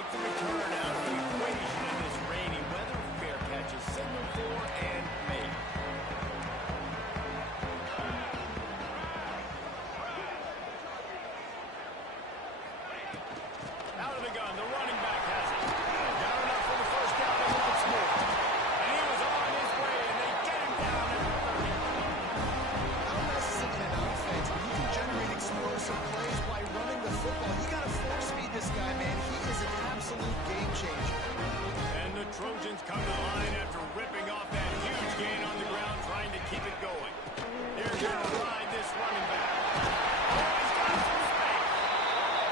take the return out of the equation in this rainy weather. Fair catch is signaled for and made. Out of the gun, the running back has it. Down enough for the first down and once more. And he was on his way, and they get him down at the 30. How nice is it in an offense when you can generate explosive plays by running the football? You got to force feed this guy, man. He is an absolute game changer. And the Trojans come to the line after ripping off that huge gain on the ground, trying to keep it going. They're going to ride this running back. Oh, he's got some space.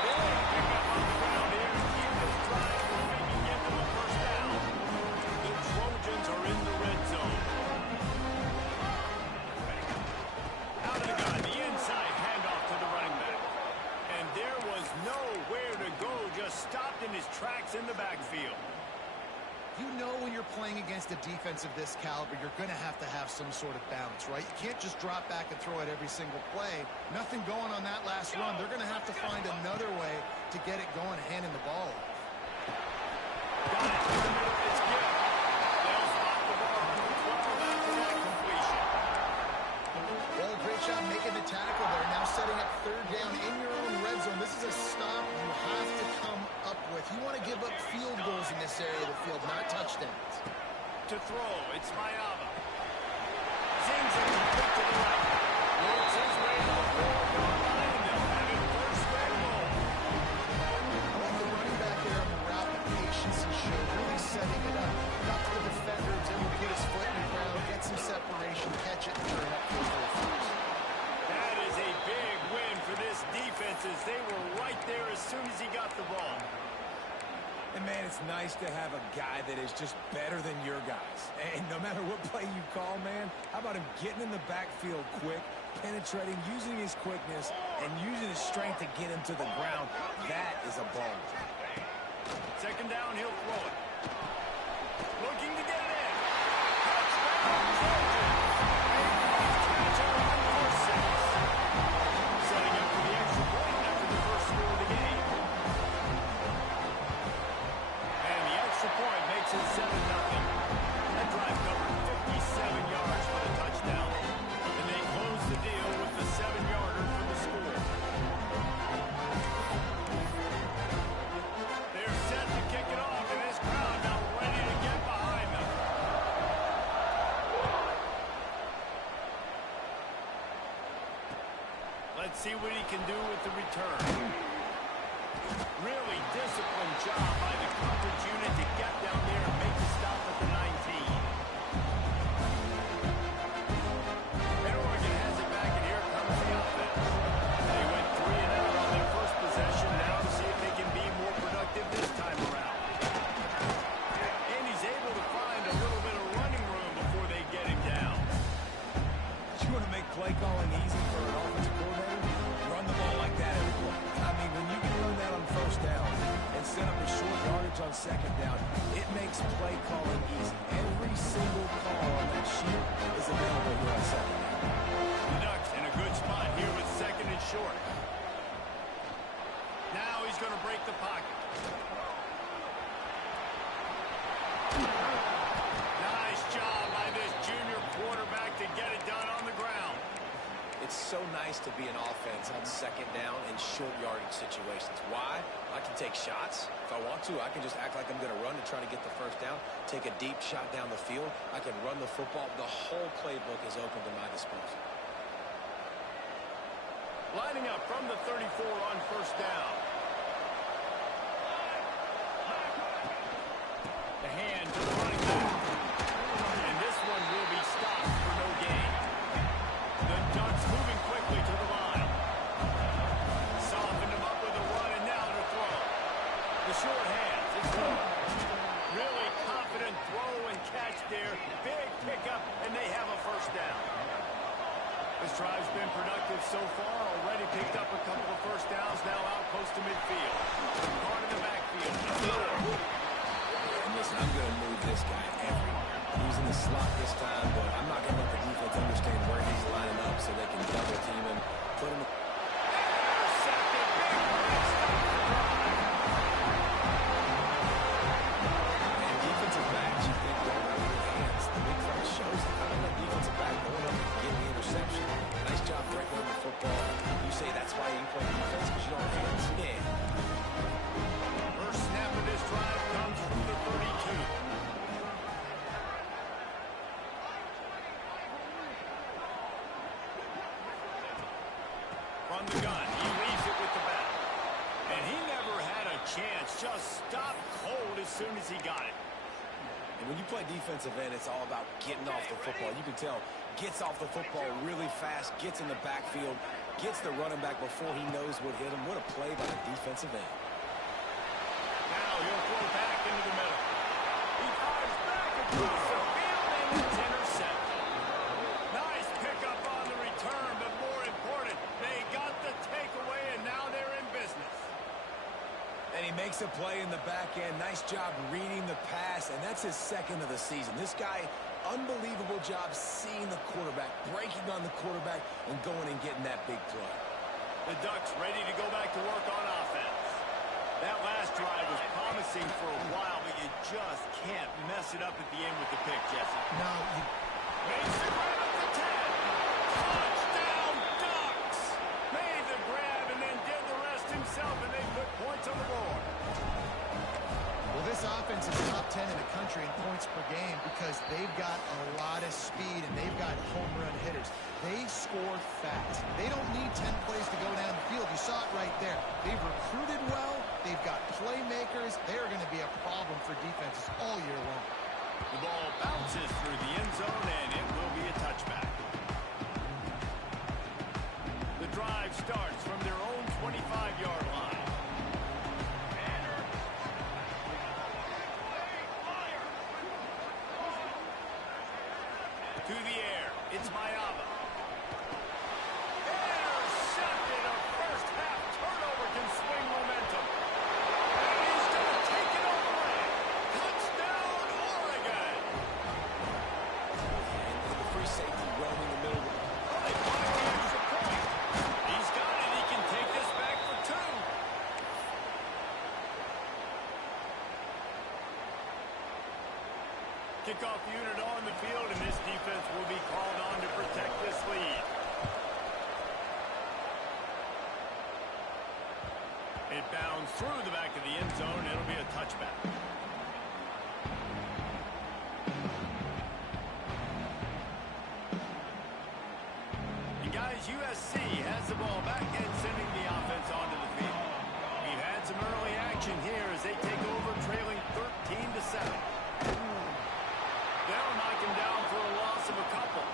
Big pickup on the ground here to keep this drive moving and give them a first down. The Trojans are in the red zone. Out of the gun, the inside handoff to the running back. And there was nowhere to go, just stopped in his tracks in the backfield. You know when you're playing against a defense of this caliber, you're going to have some sort of balance, right? You can't just drop back and throw it every single play. Nothing going on that last run. They're going to have to find another way to get it going, handing the ball. Got it. It's good. They'll spot the ball on the 12 after that completion. Well, great job making the tackle there. Now setting up third down in your own red zone. This is a stop you have to come up with. You want to give up field goals in this area of the field, not touchdowns. To throw, it's Mayava. Zings it complete to the right. Works his way to the 4-yard line, and they'll have it first and goal. I like the running back there on the route, the patience he showed, really setting it up. Got to the defender, was able to get his foot in the ground, get some separation, catch it, and turn up for the first. That is a big win for this defense as they were right there as soon as he got the ball. And, man, it's nice to have a guy that is just better than your guys. And no matter what play you call, man, how about him getting in the backfield quick, penetrating, using his quickness, and using his strength to get him to the ground? That is a ball. Second down, he'll throw it. Looking to get it in. Touchdown, Trojans. Setting up for the extra point after the first score of the game. And the extra point makes it 7-0. That drive covered 57 yards for the touchdown. And they close the deal with the 7-yarder for the score. They're set to kick it off, and this crowd now ready to get behind them. Let's see what he can do with the return. Really disciplined job by the coverage unit to get down there and make the stop at the 19. And Oregon has it back, and here comes the offense. They went 3 and out on their first possession. Now to see if they can be more productive this time around. And he's able to find a little bit of running room before they get him down. You want to make play calling easy for an offensive coordinator? Run the ball like that every play. I mean, when you can run that on first down and set up a short yardage on second down, it makes play calling easy. Every single call on that sheet is available here on second down. The Ducks in a good spot here with second and short. Now he's going to break the pocket. Nice job by this junior quarterback to get it done on the ground. It's so nice to be an offense on second down in short yardage situations. Why? I can take shots. If I want to, I can just act like I'm going to run to try to get the first down, take a deep shot down the field. I can run the football. The whole playbook is open to my disposal. Lining up from the 34 on first down. The hand to the running back. And this one will be stopped for no gain. The Ducks moving quickly to the line. Softened him up with a run, and now to throw. The short hands. It's good. Really confident throw and catch there. Big pickup, and they have a first down. This drive's been productive so far. Already picked up a couple of first downs. Now out close to midfield. Hard in the backfield. And listen, I'm going to move this guy everywhere. He's in the slot this time, but I'm not going to let the defense understand where he's lining up so they can double team him, put him intercepted. Big play, stop the drive. chance. Just stopped cold as soon as he got it. And when you play defensive end, it's all about getting off the football. You can tell, gets off the football really fast, gets in the backfield, gets the running back before he knows what hit him. What a play by the defensive end. Now he'll throw back into the middle. He fires back across the field, and it's intercepted. Nice pickup on the return, but more important, they got the takeaway, and now they're in business. And he makes a play in the back end. Nice job reading the pass, and that's his second of the season. This guy, unbelievable job seeing the quarterback, breaking on the quarterback, and going and getting that big play. The Ducks ready to go back to work on offense. That last drive was promising for a while, but you just can't mess it up at the end with the pick, Jesse. No, Makes the grab at the 10. Touchdown, Ducks! Made the grab and then did the rest himself, and they put points on the board. well, this offense is top 10 in the country in points per game because they've got a lot of speed and they've got home run hitters. They score fast. They don't need 10 plays to go down the field. You saw it right there. They've recruited well. They've got playmakers. They're going to be a problem for defenses all year long. The ball bounces through the end zone, and it will be a touchback. The drive starts from their own 25-yard line. To the air, it's Mayava. Intercepted. A first-half turnover can swing momentum. And he's going to take it all the way. Touchdown, Oregon. And the free safety roaming the middle. Oh, they find the extra point. He's got it. He can take this back for 2. Kickoff unit on the field, and this defense will be called on to protect this lead. It bounds through the back of the end zone. It'll be a touchback. And guys, USC has the ball back and sending the offense onto the field. We've had some early action here as they take over, trailing 13-7. They'll knock him down for a loss of a couple.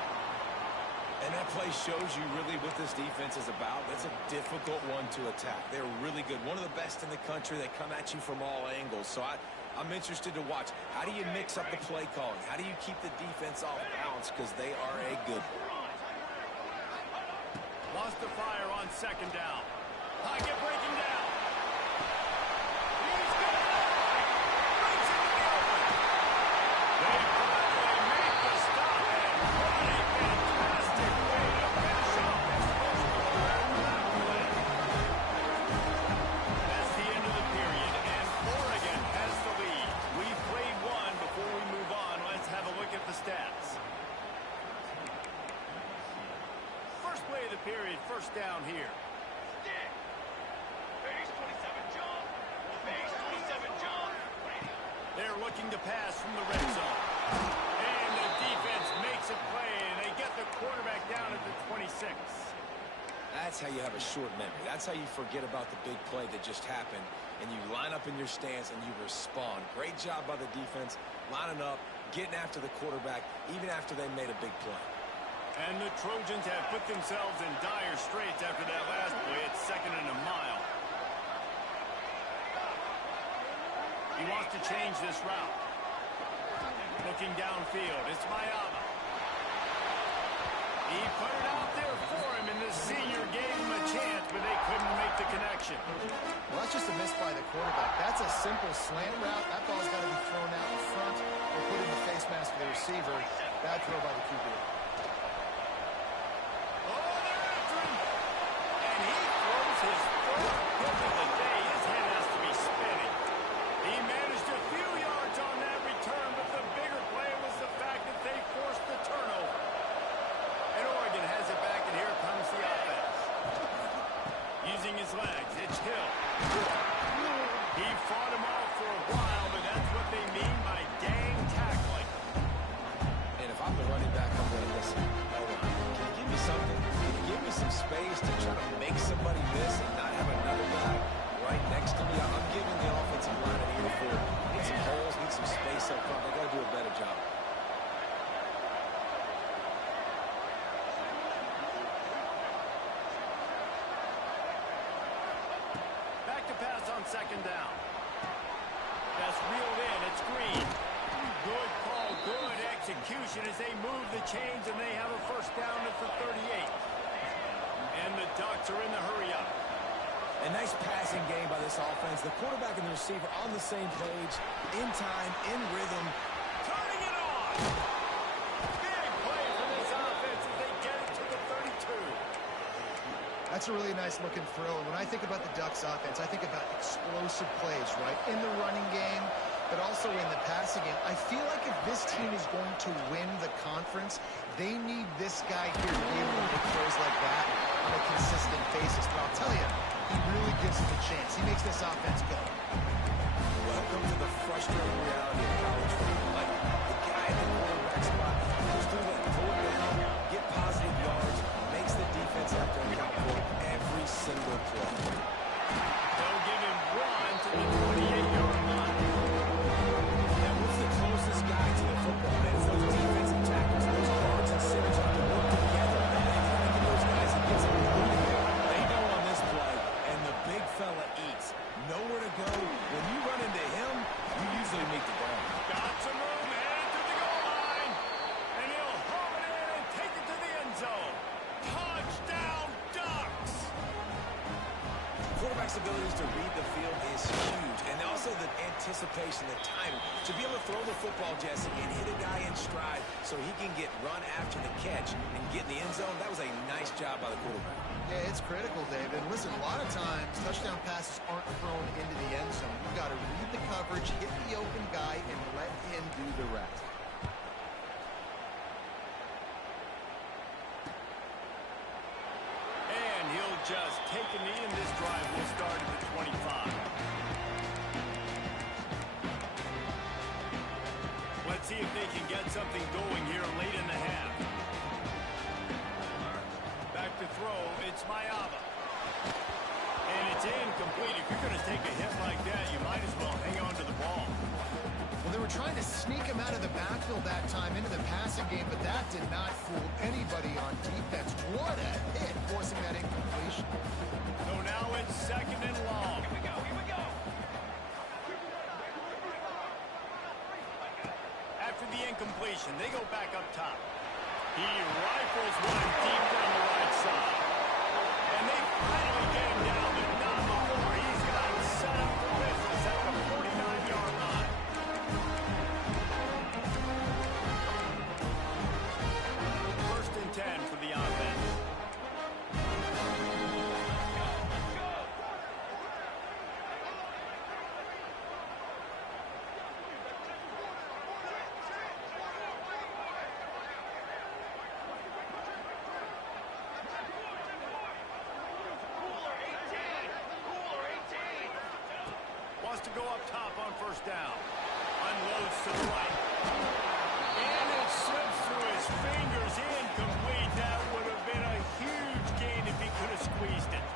And that play shows you really what this defense is about. That's a difficult one to attack. They're really good. One of the best in the country. They come at you from all angles. So I'm interested to watch. How do you mix up the play calling? How do you keep the defense off balance? Because they are a good one. Lost the fire on second down. Pocket breaking down. He's got it. Brings it to the open. They finally make the stop, and what a fantastic way to finish off this first quarter of that play. That's the end of the period, and Oregon has the lead. We've played one. Before we move on, let's have a look at the stats. First play of the period, first down here. They're looking to pass from the red zone. And the defense makes a play, and they get the quarterback down at the 26. That's how you have a short memory. That's how you forget about the big play that just happened, and you line up in your stance and you respond. Great job by the defense, lining up, getting after the quarterback, even after they made a big play. And the Trojans have put themselves in dire straits after that last play. It's 2nd and a mile. He wants to change this route. Looking downfield, it's Mayava. He put it out there for him, and the senior gave him a chance, but they couldn't make the connection. Well, that's just a miss by the quarterback. That's a simple slant route. That ball's got to be thrown out in front or put in the face mask of the receiver. Bad throw by the QB. Oh, they're after him. And he throws his first pitch of the day. His head has to be spinning. He managed a few yards on that return, but the bigger play was the fact that they forced the turnover. And Oregon has it back, and here comes the offense. Using his legs, it's Hill. He fought him off for a while, but that's what they mean by dang tackling. And if I'm the running back, I'm going to change, and they have a first down at the 38. And the Ducks are in the hurry-up. A nice passing game by this offense. The quarterback and the receiver on the same page, in time, in rhythm. Turning it on! Big play for this offense as they get it to the 32. That's a really nice looking throw. And when I think about the Ducks offense, I think about explosive plays, right? In the running game, but also in the passing game. I feel like if this team is going to win the conference, they need this guy here to be able to make throws like that on a consistent basis. But I'll tell you, he really gives him a chance. He makes this offense go. Welcome to the frustrating reality of college football. Like, the guy at the quarterback spot goes through that, pull it down, get positive yards, makes the defense have to account for every single play. They'll give him one to the 28-yard line. And what's the closest guy to the football, man? It's those defensive tackles. Those guards and centers have to work together. And they got to get those guys and get some movement. They go on this play, and the big fella eats. Nowhere to go. When you run into him, you usually meet the ball. Got some room, headed to the goal line. And he'll home it in and take it to the end zone. Touchdown, Ducks! Quarterback's abilities to read the field is huge. And also the anticipation, the timing. To be able to throw the football, Jesse, and hit a guy in stride so he can get run after the catch and get in the end zone, that was a nice job by the quarterback. Yeah, it's critical, David. And listen, a lot of times, touchdown passes aren't thrown into the end zone. You've got to read the coverage, hit the open guy, and let him do the rest. And he'll just take a knee, and this drive will start at the 25. Let's see if they can get something going here late in the half. Back to throw, it's Mayava. And it's incomplete. If you're going to take a hit like that, you might as well hang on to the ball. Well, they were trying to sneak him out of the backfield that time into the passing game, but that did not fool anybody on defense. What a hit, forcing that incompletion. So now it's second and long. Here we go, here we go. After the incompletion, they go back up top. He rifles one deep down the right side. And they finally get him down, but not before. He's got him set up for business at the 49-yard line. First and 10 for the offense. To go up top on first down. Unloads to the right. And it slips through his fingers. Incomplete. That would have been a huge gain if he could have squeezed it.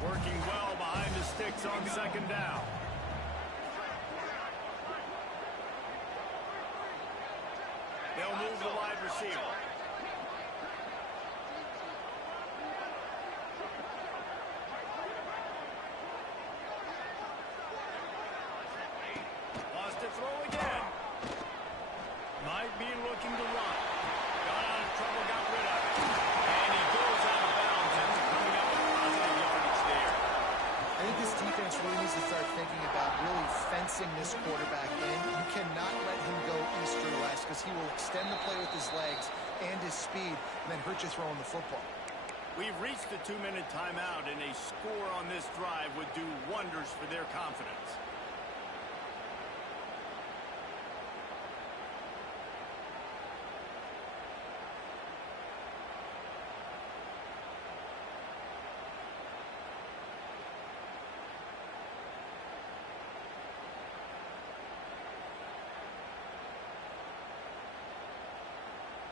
Working well behind the sticks on second down. They'll move the wide receiver. Throw again. Might be looking to run. Got out of trouble, got rid of it. And he goes out of bounds after coming up with positive yardage there. I think this defense really needs to start thinking about really fencing this quarterback in. You cannot let him go east or west because he will extend the play with his legs and his speed and then hurt you throwing the football. We've reached the 2-minute timeout, and a score on this drive would do wonders for their confidence.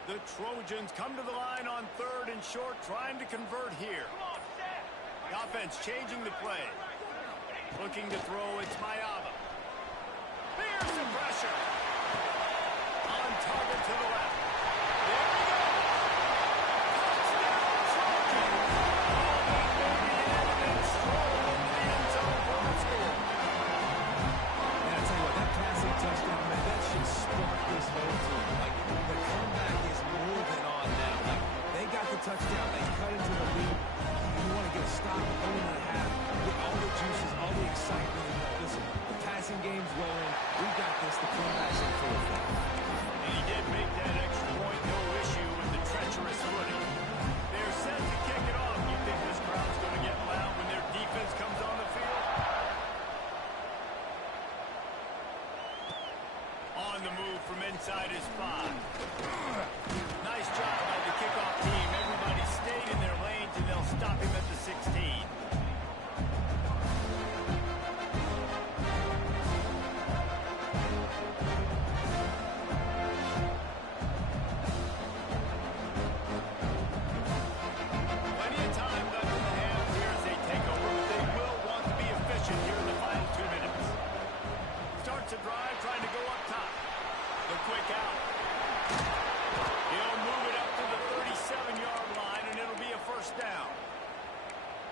The Trojans come to the line on third and short, trying to convert here. The offense changing the play. Looking to throw, it's Mayava. Here's the pressure. On target to the left. There we go. Touchdown, Trojans. Oh, that may be it, and stroll into the end zone for the score. Man, I tell you what, that passing touchdown, man, that should spark this whole team. Like, the comeback is more game's rolling. We got this. The comebacks in full effect. And he did make that extra point, no issue with the treacherous footing. They're set to kick it off. You think this crowd's going to get loud when their defense comes on the field? On the move from inside his 5. Nice job by the kickoff team. Everybody stayed in their lanes, and they'll stop him at the 16.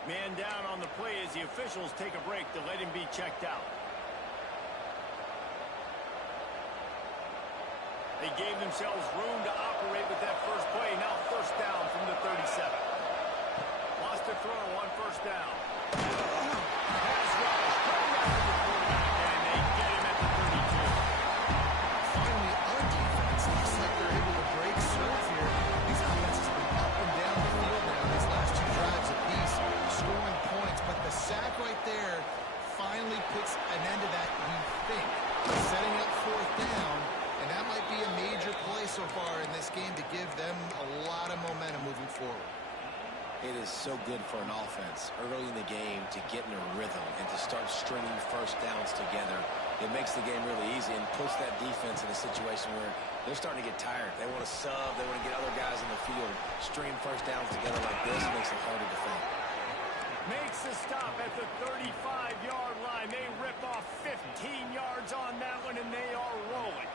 Man down on the play as the officials take a break to let him be checked out. They gave themselves room to operate with that first play. Now first down from the 37. Lost a throw on first down. Pass rush. And they get him at the 32. Finally, our defense looks like they're able to break serve here. These offenses have been up and down the field now these last 2 drives apiece, scoring points, but the sack right there finally puts an end to that, we think. Setting up 4th down, and that might be a major play so far in this game to give them a lot of momentum moving forward. It is so good for an offense early in the game to get in a rhythm and to start stringing first downs together. It makes the game really easy and puts that defense in a situation where they're starting to get tired. They want to sub. They want to get other guys in the field. Stringing first downs together like this makes it harder to defend. Makes the stop at the 35-yard line. They rip off 15 yards on that one, and they are rolling.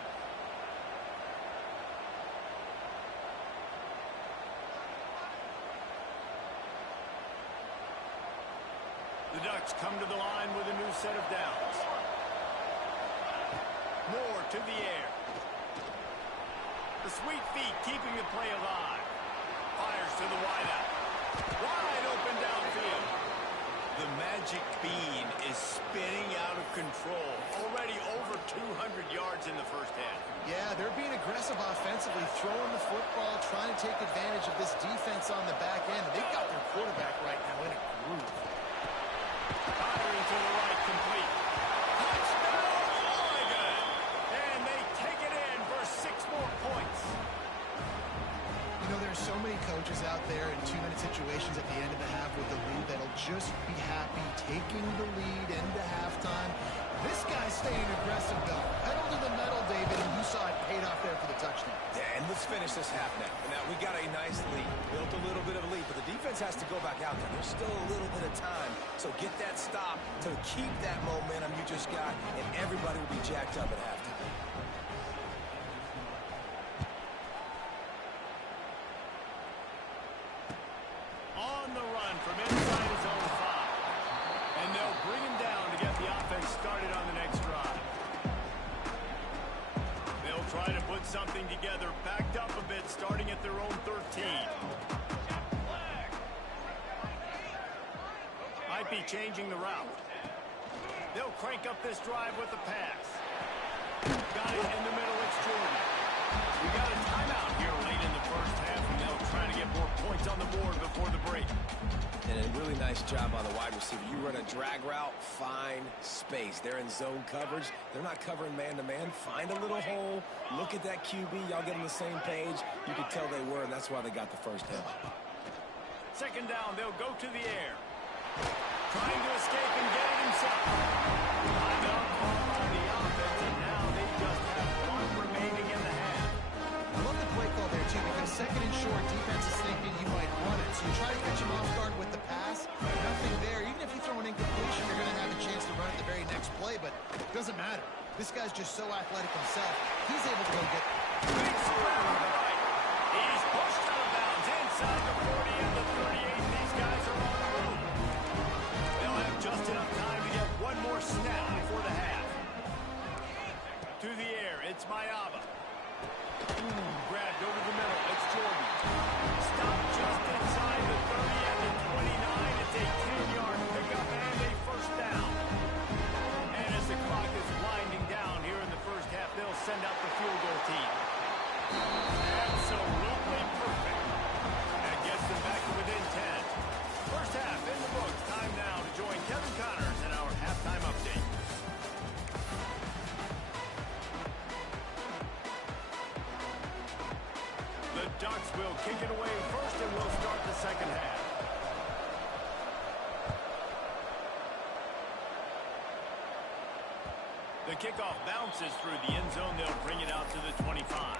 The Ducks come to the line with a new set of downs. Moore to the air. The sweet feet keeping the play alive. Fires to the wideout. Wide open downfield. The magic bean is spinning out of control. Already over 200 yards in the first half. Yeah, they're being aggressive offensively, throwing the football, trying to take advantage of this defense on the back end. They've got their quarterback right now in a groove. Firing to the right, complete. Touchdown, Oregon! And they take it in for 6 more points. You know, there's so many coaches out there in 2-minute situations at the end of the half with the lead that'll just be happy taking the lead into halftime. This guy's staying aggressive, though. Pedal to the metal, David, and you saw it paid off there for the touchdown. Yeah, and let's finish this half now. Now, we got a nice lead. Built a little bit of a lead, but the defense has to go back out there. There's still a little bit of time. So get that stop to keep that momentum you just got, and everybody will be jacked up at halftime. On the run from inside his own 5. And they'll bring him down to get the offense started on the next drive. They'll try to put something together, backed up a bit, starting at their own 13. Might be changing the route. They'll crank up this drive with the pass. Got it in the middle, it's Jordan. We got a timeout here late in the first half, and they'll try to get more points on the board before the break. And a really nice job by the wide receiver. You run a drag route, find space. They're in zone coverage. They're not covering man-to-man. Find a little hole. Look at that QB. Y'all get on the same page. You could tell they were, and that's why they got the first down. Second down, they'll go to the air. Trying to escape and get it himself. Timeout call on the offense, and now they just have 1 remaining in the half. I love the play call there, too, because second and short, defense is thinking you might run it. So you try to catch him off guard with the pass. Nothing there. Even if you throw an incompletion, you're going to have a chance to run it the very next play, but it doesn't matter. This guy's just so athletic himself. He's able to go get Big spread on the right. He's pushed out of bounds inside the 40 and the 38. These guys are on the move. They'll have just enough time to get 1 more snap before the half. To the air, it's Mayaba. Grabbed over the middle, it's Jordan. Stopped just inside the 30 and the 29. It's a 10-yard pickup and a first down. And as the clock is winding will kick it away first, and we'll start the second half. The kickoff bounces through the end zone. They'll bring it out to the 25.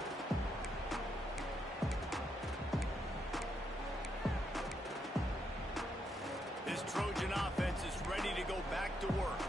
This Trojan offense is ready to go back to work.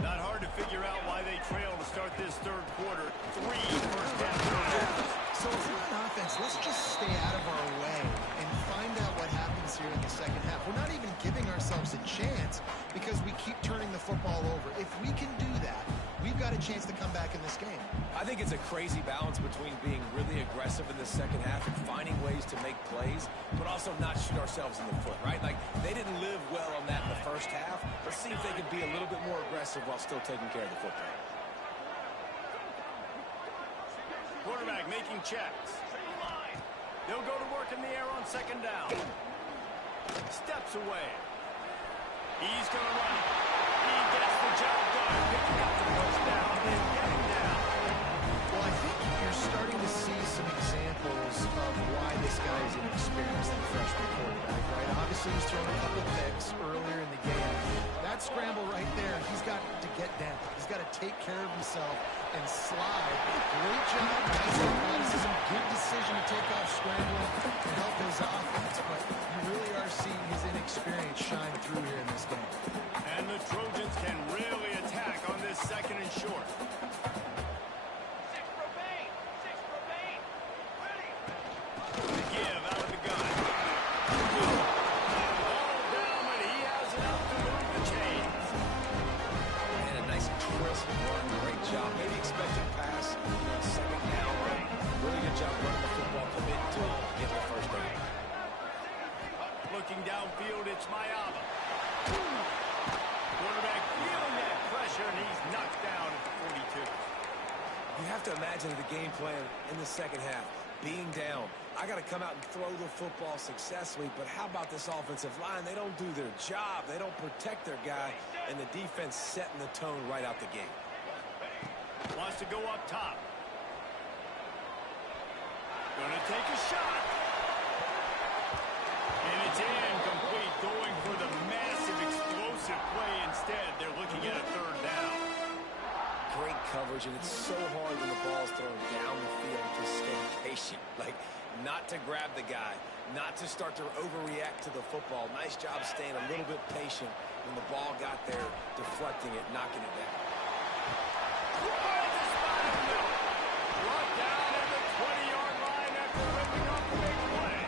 Not hard to figure out why they trail to start this third quarter. 3 first down turnovers. So if we're on offense, let's just stay out of our way and find out what happens here in the second half. We're not even giving ourselves a chance because we keep turning the football over. If we can do that, we've got a chance to come back in this game. I think it's a crazy balance between being really aggressive in the second half and finding ways to make plays, but also not shoot ourselves in the foot, right? Like, they didn't live well on that in the first half. Let's see if they could be a little bit more aggressive while still taking care of the football. Quarterback making checks. They'll go to work in the air on second down. Steps away. He's going to run it. He gets the job done, picking up the first down and getting down. Well, I think you're starting to see some examples of why this guy is inexperienced in freshman quarterback, right? Obviously, he's thrown a couple picks earlier in the game. That scramble right there, he's got to get down. He's got to take care of himself and slide. Great job, nice athleticism, good decision to take off scrambling to help his offense, but you really are seeing his inexperience shine through here in this game. And the Trojans can really attack on this second and short. The give out of the gun. Ball down, but he has enough to move the chains. And a nice crisp run. Great job. Maybe expecting pass, second down, but really good job running the football, committing to it, getting the first down. Looking downfield, it's Mayava. Quarterback feeling that pressure, and he's knocked down at the 42. You have to imagine the game plan in the second half. Being down, I got to come out and throw the football successfully, but how about this offensive line? They don't do their job. They don't protect their guy, and the defense setting the tone right out the gate. Wants to go up top. Gonna take a shot. And it's incomplete, going for the massive explosive play instead. They're looking at a third down. Great coverage, and it's so hard when the ball's thrown down the field to stay patient. Like, not to grab the guy, not to start to overreact to the football. Nice job staying a little bit patient when the ball got there, deflecting it, knocking it down. Brought down at the 20-yard line after ripping up the big play.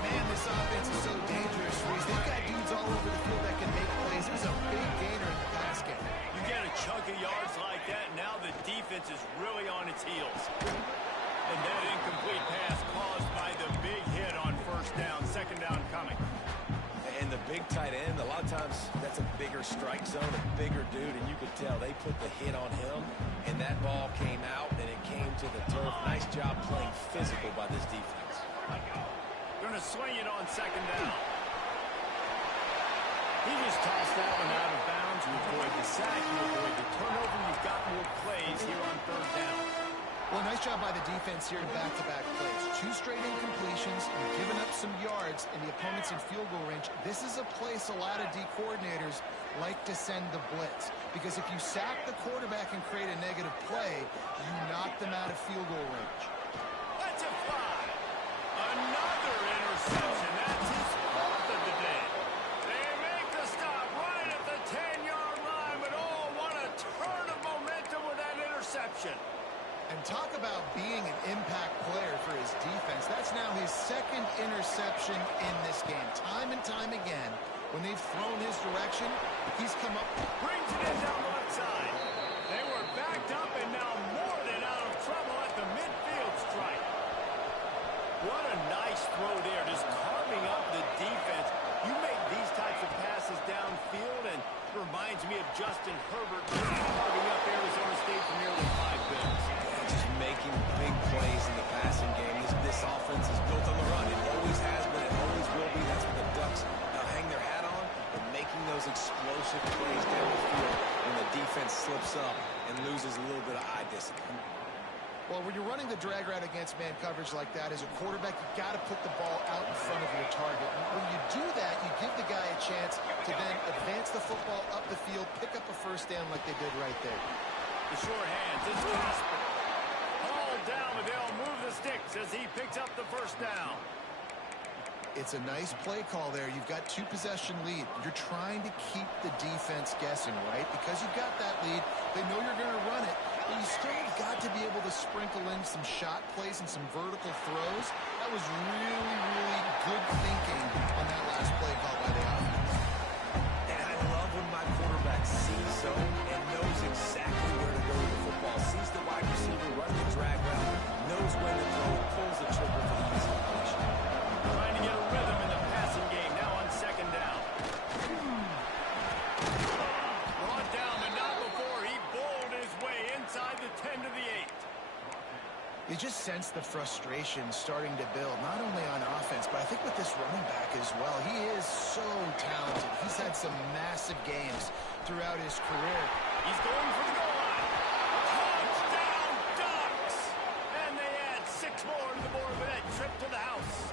Man, this offense is so dangerous, Reese. They've got dudes all over the field that can make plays. There's a big gainer in the pass game. You get a chunk of yards like that, now the defense is really on its heels. And that incomplete pass caused by the big hit on first down, second down coming. And the big tight end, a lot of times that's a bigger strike zone, a bigger dude, and you could tell they put the hit on him, and that ball came out, and it came to the turf. Nice job playing physical by this defense. Gonna swing it on second down. He just tossed that one out of bounds. You avoid the sack, you avoid the turnover. You've got more plays here on third down. Well, nice job by the defense here in back-to-back plays. 2 straight incompletions and giving up some yards, and the opponent's in field goal range. This is a place a lot of D coordinators like to send the blitz, because if you sack the quarterback and create a negative play, you knock them out of field goal range. That's a fly. Another interception. That's his 4th of the day. They make the stop right at the 10-yard line, but oh, what a turn of momentum with that interception. And talk about being an impact player for his defense. That's now his 2nd interception in this game. Time and time again, when they've thrown his direction, he's come up. Brings it in down the left side. They were backed up and now more than out of trouble at the midfield stripe. What a nice throw there, just carving up the defense. You make these types of passes downfield, and it reminds me of Justin Herbert carving up Arizona State for nearly 5 bills. Just making big plays in the passing game. This offense is built on the run. It always has been. It always will be. That's what the Ducks hang their hat on. But making those explosive plays down the field when the defense slips up and loses a little bit of eye discipline. Well, when you're running the drag route against man coverage like that, as a quarterback, you got to put the ball out in front of your target. And when you do that, you give the guy a chance to then advance the football up the field, pick up a first down like they did right there. The sure hands. It's Casper. Hauled down, but they'll move the sticks as he picks up the first down. It's a nice play call there. You've got 2-possession lead. You're trying to keep the defense guessing, right? Because you've got that lead. They know you're going to run it. But you still got to be able to sprinkle in some shot plays and some vertical throws. That was really, really good thinking on that last play call by the offense. And I love when my quarterback sees zone and knows exactly where to go with the football. Sees the wide receiver run the drag route, knows when to throw, and pulls the trigger for the easy completion. Trying to get a rhythm in the passing game now on second down. Brought down, but not before he bowled his way inside the 10 to the 8. You just sense the frustration starting to build, not only on offense, but I think with this running back as well. He is so talented. He's had some massive games throughout his career. He's going for the goal line. Touchdown, Ducks! And they add 6 more to the board with that trip to the house.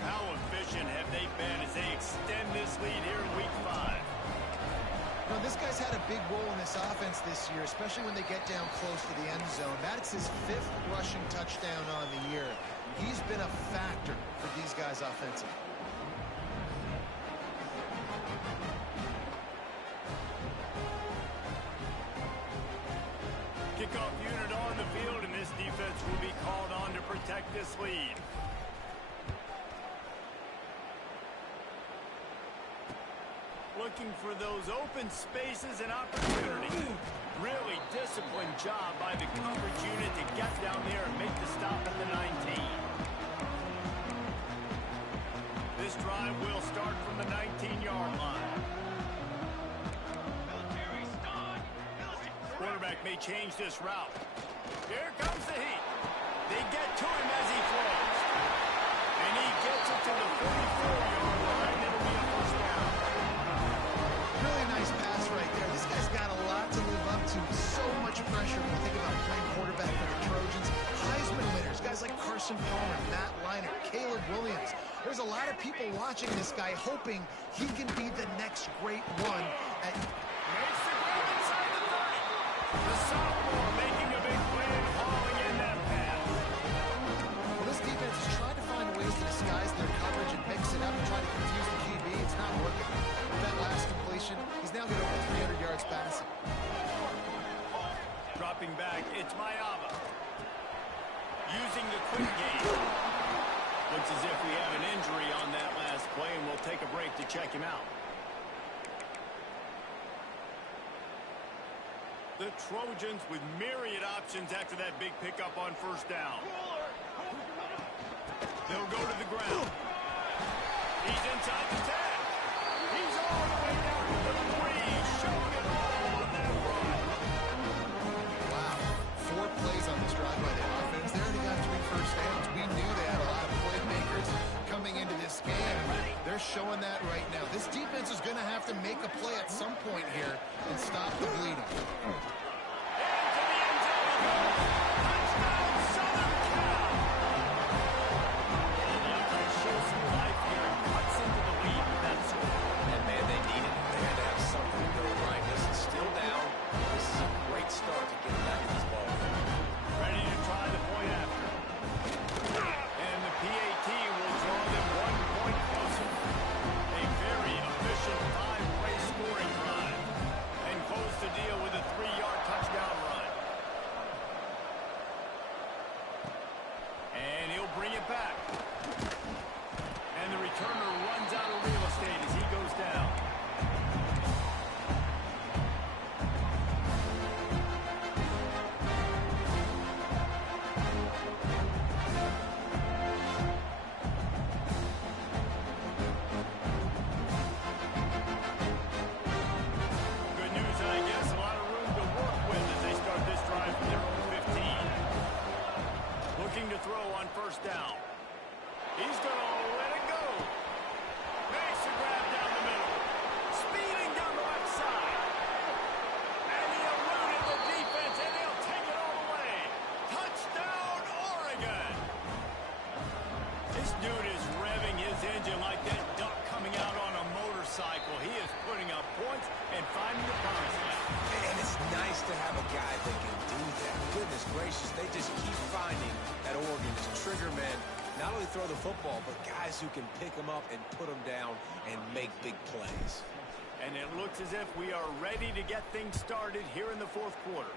How efficient have they been as they extend this lead here in Week 5? You know, this guy's had a big role in this offense this year, especially when they get down close to the end zone. That's his 5th rushing touchdown on the year. He's been a factor for these guys offensively. Kickoff unit on the field, and this defense will be called on to protect this lead. Looking for those open spaces and opportunities. Really disciplined job by the coverage unit to get down there and make the stop at the 19. This drive will start from the 19-yard line. Quarterback may change this route. Here comes the heat. They get to him as he throws. And he gets it to the 44-yard line. It'll be a first down. Really nice pass right there. This guy's got a lot to live up to. So much pressure when you think about playing quarterback for the Trojans. Heisman winners, guys like Carson Palmer, Matt Leinart, Caleb Williams. There's a lot of people watching this guy hoping he can be the next great one. Makes the grab inside the 30. The sophomore making a big play and hauling in that pass. Well, this defense is trying to find ways to disguise their coverage and mix it up and try to confuse the QB. It's not working. With that last completion, he's now got over 300 yards passing. Dropping back, it's Mayava. Using the quick game. Looks as if we have an injury on that last play, and we'll take a break to check him out. The Trojans with myriad options after that big pickup on first down. They'll go to the ground. He's inside the 10. He's all the way down to the 3. Showing it all on that run. Wow. 4 plays on this drive by the offense. They already got 3 first downs. We knew they had a lot of playmakers coming into this game. They're showing that right now. This defense is going to have to make a play at some point here and stop the bleeding. Into the end zone he goes. Touchdown, Southern Cal. And the offense shows some life here and cuts into the lead with that score. And man, they needed it. They had to have something to go right. This is still down. This is a great start to get back in this ball. Ready to try the point after. And the PAT will draw them 1 point closer. A very efficient 5-play scoring drive. And close the deal with a 3-yard touchdown run. And he'll bring it back. And the returner runs out of real estate as he goes down. guy that can do that. Goodness gracious, they just keep finding at Oregon just trigger men. Not only throw the football, but guys who can pick them up and put them down and make big plays. And it looks as if we are ready to get things started here in the fourth quarter.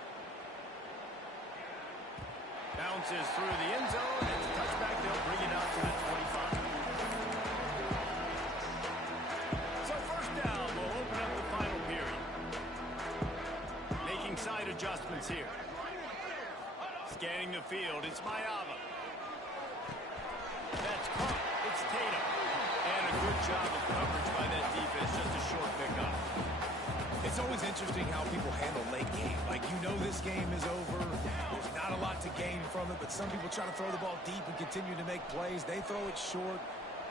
Bounces through the end zone, and it's a touchback. They'll bring it out to the 25. So first down, we'll open up the final period. Making side adjustments here. Scanning the field, it's Mayava. That's caught. It's Tatum. And a good job of coverage by that defense. Just a short pickup. It's always interesting how people handle late game. Like, you know this game is over. There's not a lot to gain from it, but some people try to throw the ball deep and continue to make plays. They throw it short.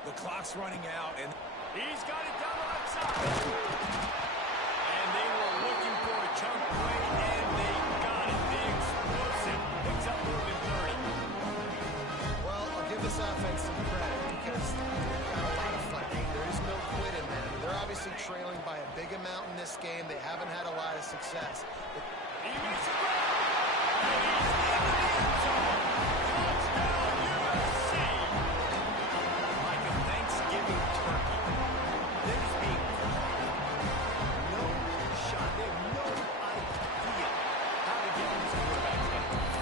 The clock's running out, and he's got it down the left side. And they were looking for a chunk play, and they got it. The explosive picks up more than 30. Well, I'll give this offense some credit because they've got a lot of fighting. There is no quit in them. They're obviously trailing by a big amount in this game. They haven't had a lot of success. He makes a grab. And he's in the end zone. Touchdown, USC. Like a Thanksgiving turkey. They're just being no shot. They have no idea how to get this quarterback.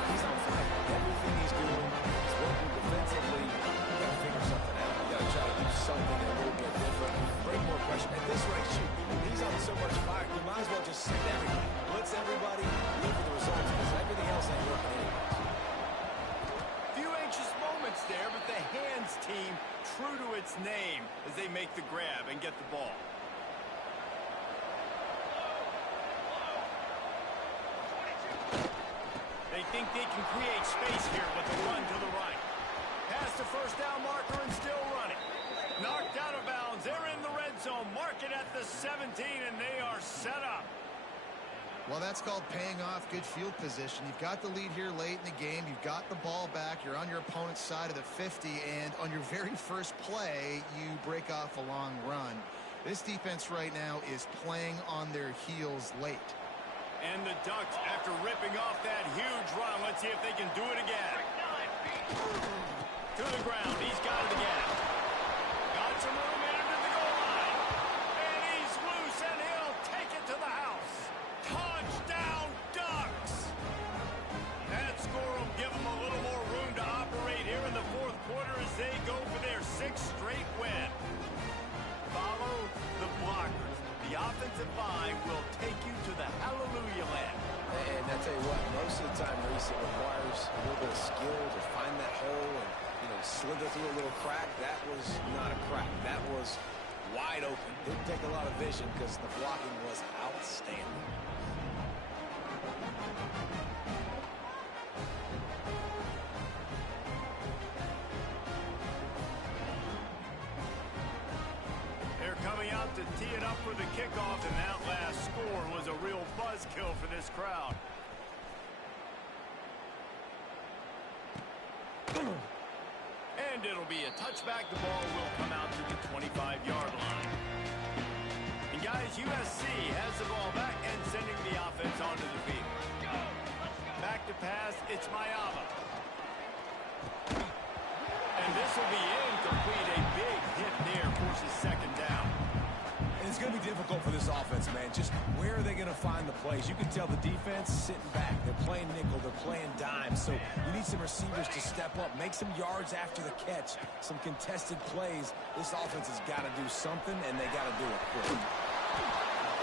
He's on fire. Everything he's doing is working defensively. You got to figure something out. You got to try to do something a little bit different. Bring more pressure. At this rate, shoot, he's on so much fire. You might as well just send everybody. Blitz everybody. Look for the results because everything else ain't working anyway. Few anxious moments there, but the hands team true to its name as they make the grab and get the ball. They think they can create space here with the run to the right. Past the first down marker and still running. Knocked out of bounds. They're in the red zone. Mark it at the 17, and they are set up. Well, that's called paying off good field position. You've got the lead here late in the game. You've got the ball back. You're on your opponent's side of the 50, and on your very first play, you break off a long run. This defense right now is playing on their heels late. And the Ducks, after ripping off that huge run, let's see if they can do it again. To the ground. He's got it again. Got some room in into the goal line. And he's loose, and he'll take it to the house. Touchdown, Ducks! That score will give them a little more room to operate here in the fourth quarter as they go for their 6th straight win. Follow the blockers. The offensive line will take you to the hallelujah land. And I tell you what, most of the time, Reese, it requires a little bit of skill to find that hole and, slither through a little crack. That was not a crack. That was wide open. Didn't take a lot of vision because the blocking was outstanding. They're coming out to tee it up for the kickoff, and that last score was a real buzzkill for this crowd. And it'll be a touchback. The ball will come out to the 25-yard line. And guys, USC has the ball back and sending the offense onto the field. Back to pass, it's Mayava. And this will be incomplete. A big hit there forces second down. And it's going to be difficult for this offense, man. Just where are they going to find the plays? You can tell the defense sitting back. They're playing nickel. They're playing dime. So you need some receivers to step up, make some yards after the catch, some contested plays. This offense has got to do something, and they got to do it quick.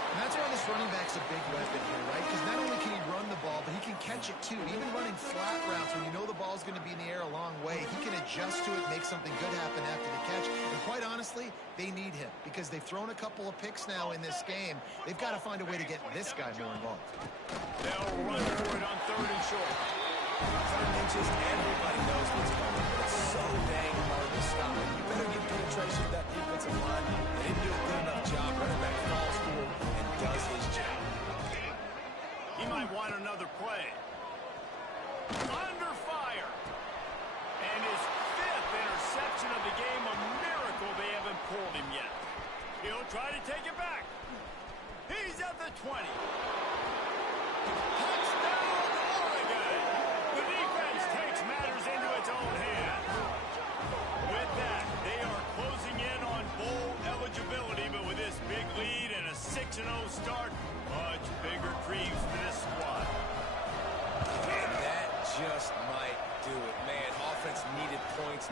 And that's why this running back's a big weapon here, right? Because not only can he run the ball, but he can catch it too. Even running flat routes when you know the ball's going to be in the air a long way, he can adjust to it, make something good happen after the catch. And quite honestly, they need him because they've thrown a couple of picks now in this game. They've got to find a way to get this guy more involved. They'll run for it on 3rd and short. 3rd and inches, everybody knows what's coming. It's so dang hard to stop it. You better get penetration with that defensive line. They didn't do a good enough job. Running back falls forward and does his job. He might want another play. Under fire. And his 5th interception of the game. A miracle they haven't pulled him yet. He'll try to take it back. He's at the 20. Touchdown!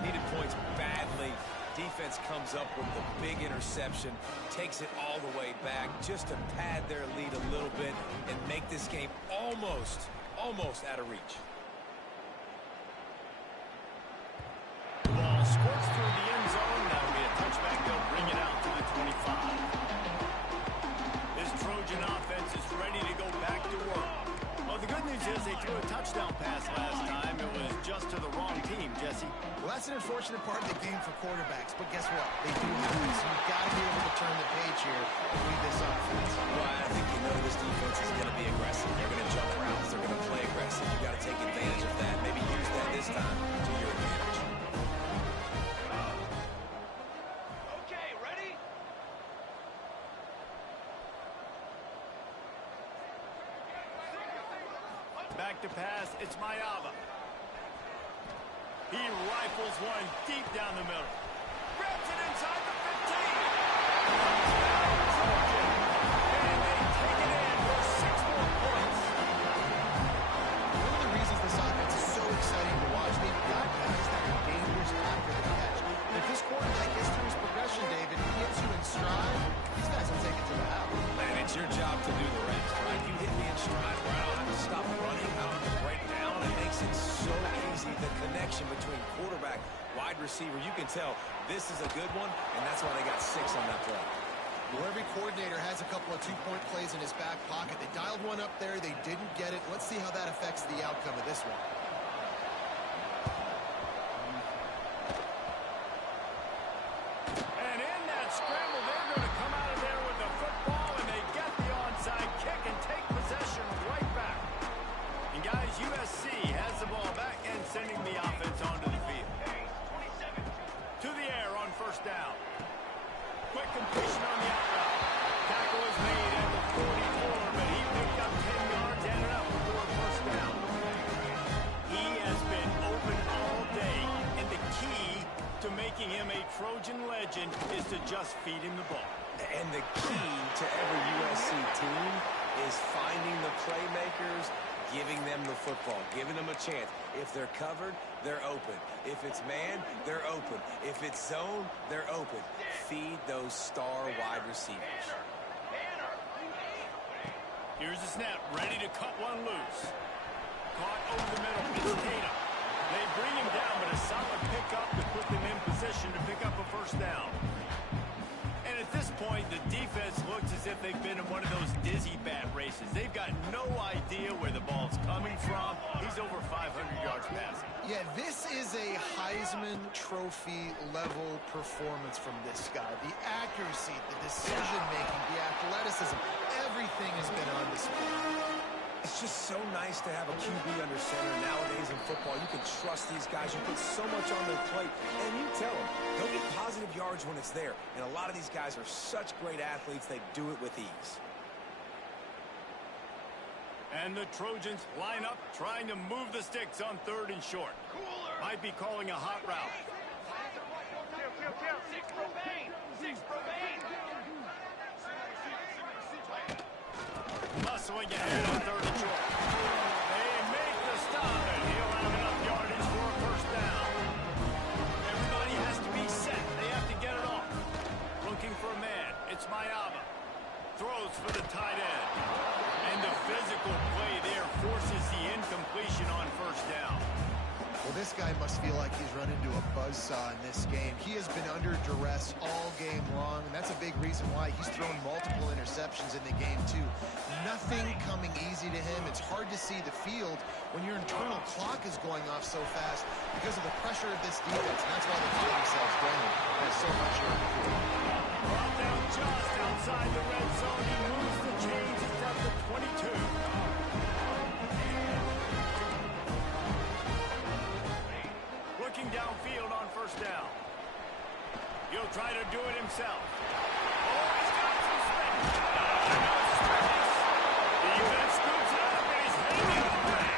needed points badly. Defense comes up with the big interception, takes it all the way back just to pad their lead a little bit and make this game almost out of reach. The ball squirts through the end zone. That'll be a touchback. They'll bring it out to the 25. This Trojan offense is ready to go back to work. Well, the good news is they threw a touchdown pass last time. It was just to the wrong team, Jesse. Well, that's an unfortunate part of the game for quarterbacks, but guess what? They do have this. You've got to be able to turn the page here and lead this offense. Well, I think you know this defense is going to be aggressive. They're going to jump routes. They're going to play aggressive. You've got to take advantage of that. Maybe use that this time to your advantage. Okay, ready? Back to pass. It's Mayava. He rifles one deep down the middle. Grabs it inside the 15. And they take it in for 6 more points. One of the reasons this offense is so exciting to watch, they've got guys that are dangerous after the catch. And if this quarterback gets through his progression, David, he gets you in stride, these guys will take it to the house. Man, it's your job to do the rest, right? You hit me in stride where I don't have to stop running. I don't have to break down. It makes it so easy. The connection between quarterback, wide receiver, you can tell this is a good one, and that's why they got 6 on that play. Well, every coordinator has a couple of two-point plays in his back pocket. They dialed one up there. They didn't get it. Let's see how that affects the outcome of this one. And in that scramble, they're going to come out of there with the football, and they get the onside kick and take possession right back. And guys, USC has the ball back and sending the offense onto the field. To the air on first down. Quick completion on the out route. Tackle was made at the 44, but he picked up 10 yards and enough for a first down. He has been open all day, and the key to making him a Trojan legend is to just feed him the ball. And the key to every USC team is finding the playmakers, giving them the football, giving them a chance. If they're covered, they're open. If it's man, they're open. If it's zone, they're open. Feed those star wide receivers. Here's the snap, ready to cut one loose. Caught over the middle, it's Tatum. They bring him down, but a solid pickup to put them in position to pick up a first down. And at this point, the defense looks as if they've been in one of those dizzy bat races. They've got no idea where the ball's coming from. He's over 500 yards passing. Yeah, this is a Heisman Trophy level performance from this guy. The accuracy, the decision-making, the athleticism, everything has been on display. It's just so nice to have a QB under center nowadays in football. You can trust these guys. You put so much on their plate, and you tell them they'll get positive yards when it's there. And a lot of these guys are such great athletes, they do it with ease. And the Trojans line up, trying to move the sticks on 3rd and short. Might be calling a hot route. Muscling ahead on 3rd and short. They make the stop, and he'll have enough yardage for a first down. Everybody has to be set. They have to get it off. Looking for a man. It's Mayava. Throws for the tight end. And the physical play there forces the incompletion on first down. Well, this guy must feel like he's run into a buzzsaw in this game. He has been under duress all game long, and that's a big reason why he's thrown multiple interceptions in the game, too. Nothing coming easy to him. It's hard to see the field when your internal clock is going off so fast because of the pressure of this defense, and that's why they find themselves going. There's so much here on the field. Brought down just outside the red zone. He moves the chains. It's at the 22. Looking downfield on first down. He'll try to do it himself. Oh, he's got some space. Defense scoops it up, and he's heading the other way.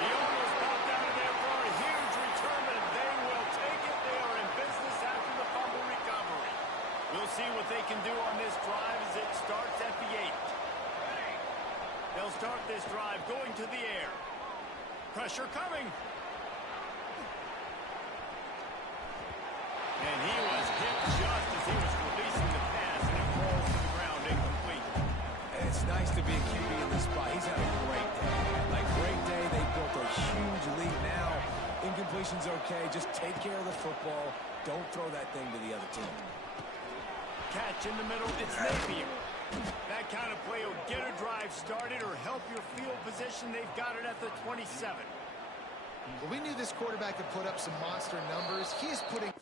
He almost popped out of there for a huge return, and they will take it. They are in business after the fumble recovery. We'll see what they can do on this drive as it starts at the 8. They'll start this drive going to the air. Pressure coming. And he was hit just as he was releasing the pass, and it falls to the ground incomplete. And it's nice to be a QB in this spot. He's had a great day. Like, great day. They built a huge lead. Now, incompletion's okay. Just take care of the football. Don't throw that thing to the other team. Catch in the middle. It's Napier. That kind of play will get a drive started or help your field position. They've got it at the 27. Well, we knew this quarterback could put up some monster numbers. He is putting